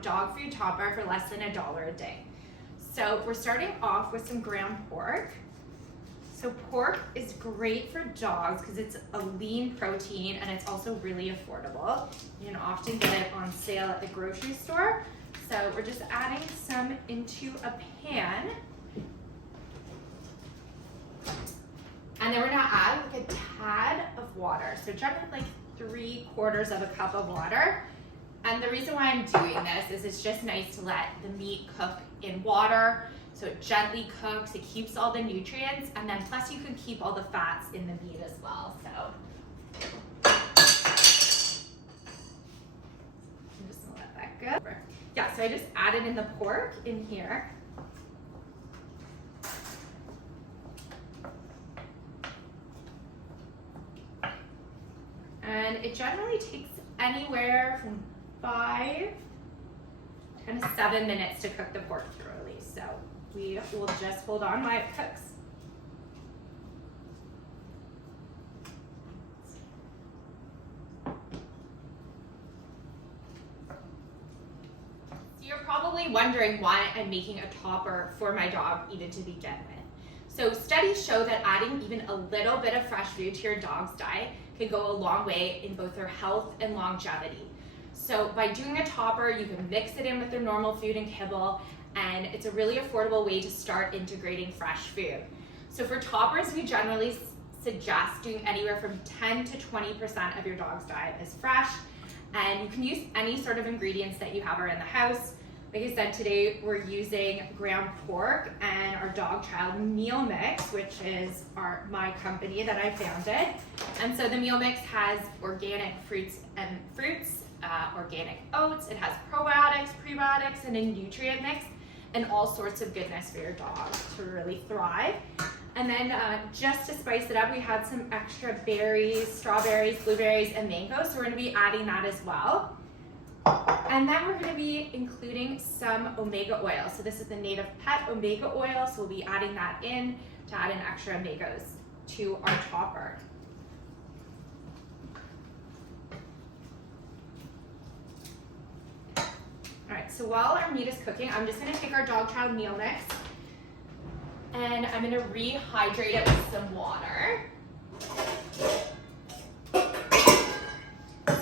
dog food topper for less than $1 a day. So we're starting off with some ground pork. So pork is great for dogs because it's a lean protein and it's also really affordable. You can often get it on sale at the grocery store. So we're just adding some into a pan. And then we're gonna add like a tad of water. So generally like 3/4 of a cup of water. And the reason why I'm doing this is it's just nice to let the meat cook in water. So it gently cooks, it keeps all the nutrients, and then plus you can keep all the fats in the meat as well. So I'm just gonna let that go. Yeah, so I just added in the pork in here. And it generally takes anywhere from 5 to 7 minutes to cook the pork thoroughly. So we will just hold on while it cooks. So you're probably wondering why I'm making a topper for my dog even to begin with. So studies show that adding even a little bit of fresh food to your dog's diet can go a long way in both their health and longevity. So by doing a topper, you can mix it in with their normal food and kibble, and it's a really affordable way to start integrating fresh food. So for toppers, we generally suggest doing anywhere from 10 to 20% of your dog's diet is fresh, and you can use any sort of ingredients that you have around the house. Like I said, today we're using ground pork and our Dog Child meal mix, which is my company that I founded. And so the meal mix has organic fruits, organic oats, it has probiotics, prebiotics, and a nutrient mix, and all sorts of goodness for your dog to really thrive. And then just to spice it up, we had some extra berries, strawberries, blueberries, and mangoes, so we're gonna be adding that as well. And then we're gonna be including some omega oil. So this is the Native Pet omega oil, so we'll be adding that in to add in extra omegas to our topper. All right, so while our meat is cooking, I'm just gonna take our Dog Child meal mix and I'm gonna rehydrate it with some water.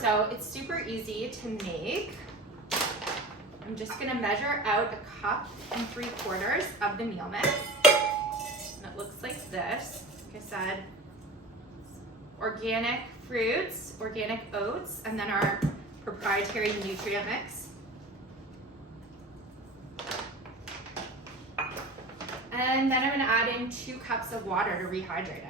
So it's super easy to make. I'm just gonna measure out 1 3/4 cups of the meal mix. And it looks like this. Like I said, organic fruits, organic oats, and then our proprietary nutrient mix. And then I'm gonna add in 2 cups of water to rehydrate it.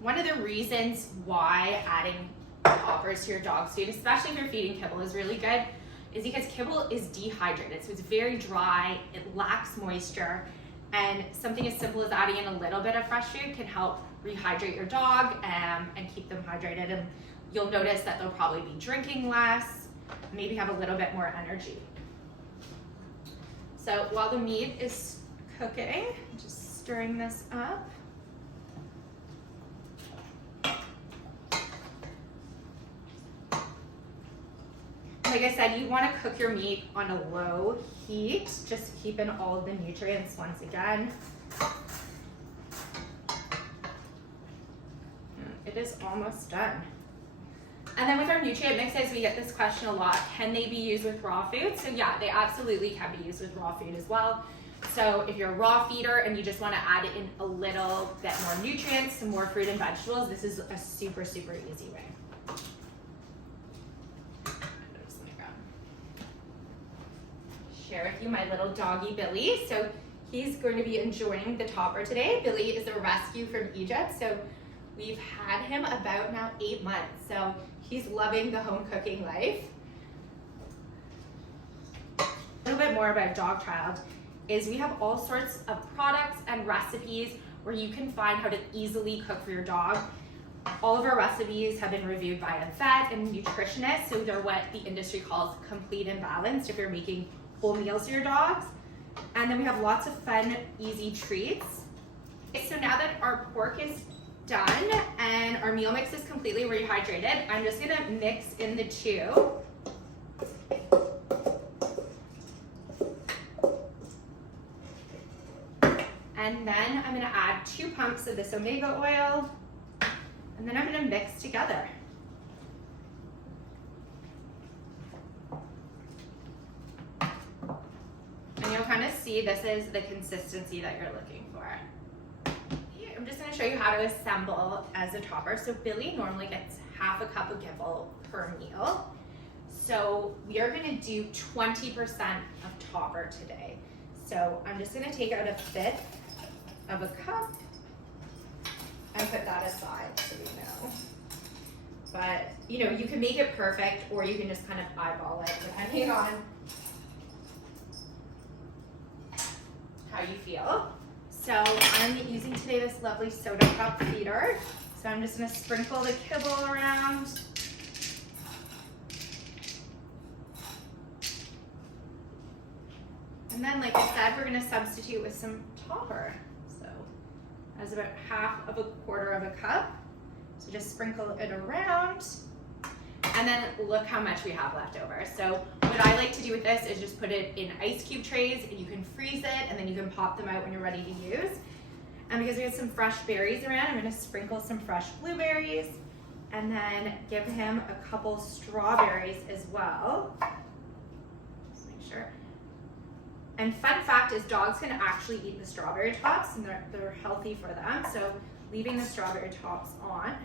One of the reasons why adding toppers to your dog's food, especially if you're feeding kibble, is really good is because kibble is dehydrated. So it's very dry, it lacks moisture, and something as simple as adding in a little bit of fresh food can help rehydrate your dog and keep them hydrated. And you'll notice that they'll probably be drinking less, maybe have a little bit more energy. So while the meat is cooking, I'm just stirring this up. Like I said, you want to cook your meat on a low heat, just to keep in all of the nutrients once again. It is almost done. And then with our nutrient mixes, we get this question a lot. Can they be used with raw food? So yeah, they absolutely can be used with raw food as well. So if you're a raw feeder and you just want to add in a little bit more nutrients, some more fruit and vegetables, this is a super, super easy way. Share with you my little doggy Billy. So he's going to be enjoying the topper today. Billy is a rescue from Egypt. So we've had him about now 8 months. So he's loving the home cooking life. A little bit more about Dog Child is we have all sorts of products and recipes where you can find how to easily cook for your dog. All of our recipes have been reviewed by a vet and nutritionist, so they're what the industry calls complete and balanced if you're making whole meals for your dogs. And then we have lots of fun, easy treats. So now that our pork is done and our meal mix is completely rehydrated, I'm just gonna mix in the two. And then I'm gonna add 2 pumps of this omega oil, and then I'm gonna mix together. And you'll kind of see this is the consistency that you're looking for. I'm just gonna show you how to assemble as a topper. So Billy normally gets half a cup of kibble per meal. So we are gonna do 20% of topper today. So I'm just gonna take out 1/5 of a cup and put that aside so we know. But you know, you can make it perfect or you can just kind of eyeball it depending on how you feel. So I'm using today this lovely soda cup feeder. So I'm just gonna sprinkle the kibble around. And then, like I said, we're gonna substitute with some topper. So that's about 1/4 of a cup. So just sprinkle it around. And then look how much we have left over. So what I like to do with this is just put it in ice cube trays, and you can freeze it and then you can pop them out when you're ready to use. And because we have some fresh berries around, I'm gonna sprinkle some fresh blueberries and then give him a couple strawberries as well. Just make sure. And fun fact is dogs can actually eat the strawberry tops and they're healthy for them. So leaving the strawberry tops on.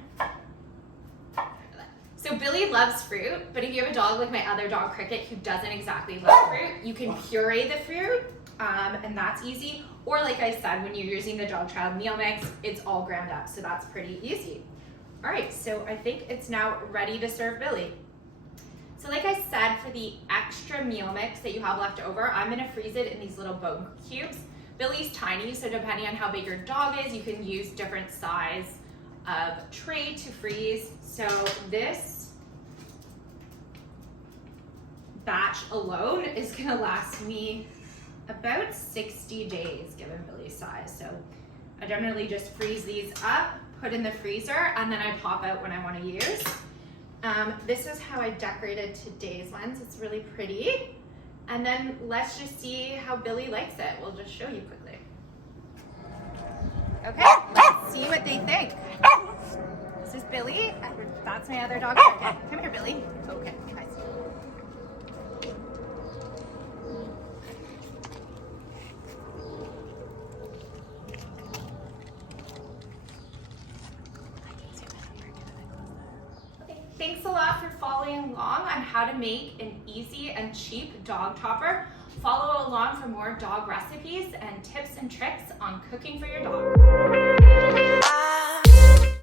So Billy loves fruit, but if you have a dog like my other dog Cricket who doesn't exactly love fruit, you can puree the fruit, and that's easy. Or like I said, when you're using the Dog Child meal mix, it's all ground up, so that's pretty easy. All right, so I think it's now ready to serve Billy. So like I said, for the extra meal mix that you have left over, I'm gonna freeze it in these little bone cubes. Billy's tiny, so depending on how big your dog is, you can use different size of tray to freeze. So this batch alone is gonna last me about 60 days given Billy's size. So I generally just freeze these up, put in the freezer, and then I pop out when I wanna use. This is how I decorated today's ones. It's really pretty. And then let's just see how Billy likes it. We'll just show you quickly. Okay, let's see what they think. This is Billy. That's my other dog. Okay, come here, Billy. Okay, nice. Thanks a lot for following along on how to make an easy and cheap dog topper. Follow along for more dog recipes and tips and tricks on cooking for your dog.